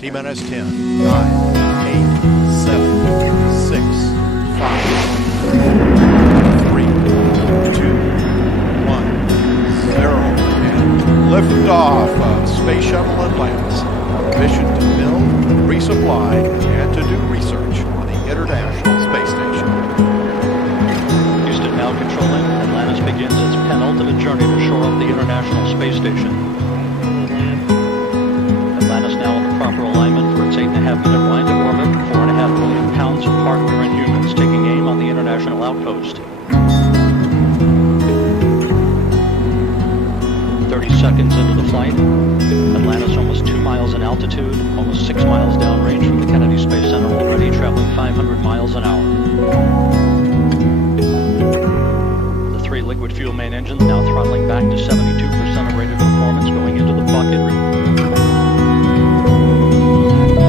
T-minus 10, 9, 8, 7, 6, 5, 4, 3, 2, 1, 0. And liftoff of Space Shuttle Atlantis. Mission to build, resupply, and to do research on the International Space Station. Houston now controlling. Atlantis begins its penultimate journey to shore up the International Space Station. Atlantis now in the proper alignment for its 8.5-minute wind of orbit, 4.5 million pounds of hardware and humans taking aim on the International Outpost. 30 seconds into the flight, Atlantis almost 2 miles in altitude, almost 6 miles downrange from the Kennedy Space Center, already traveling 500 miles an hour. The 3 liquid fuel main engines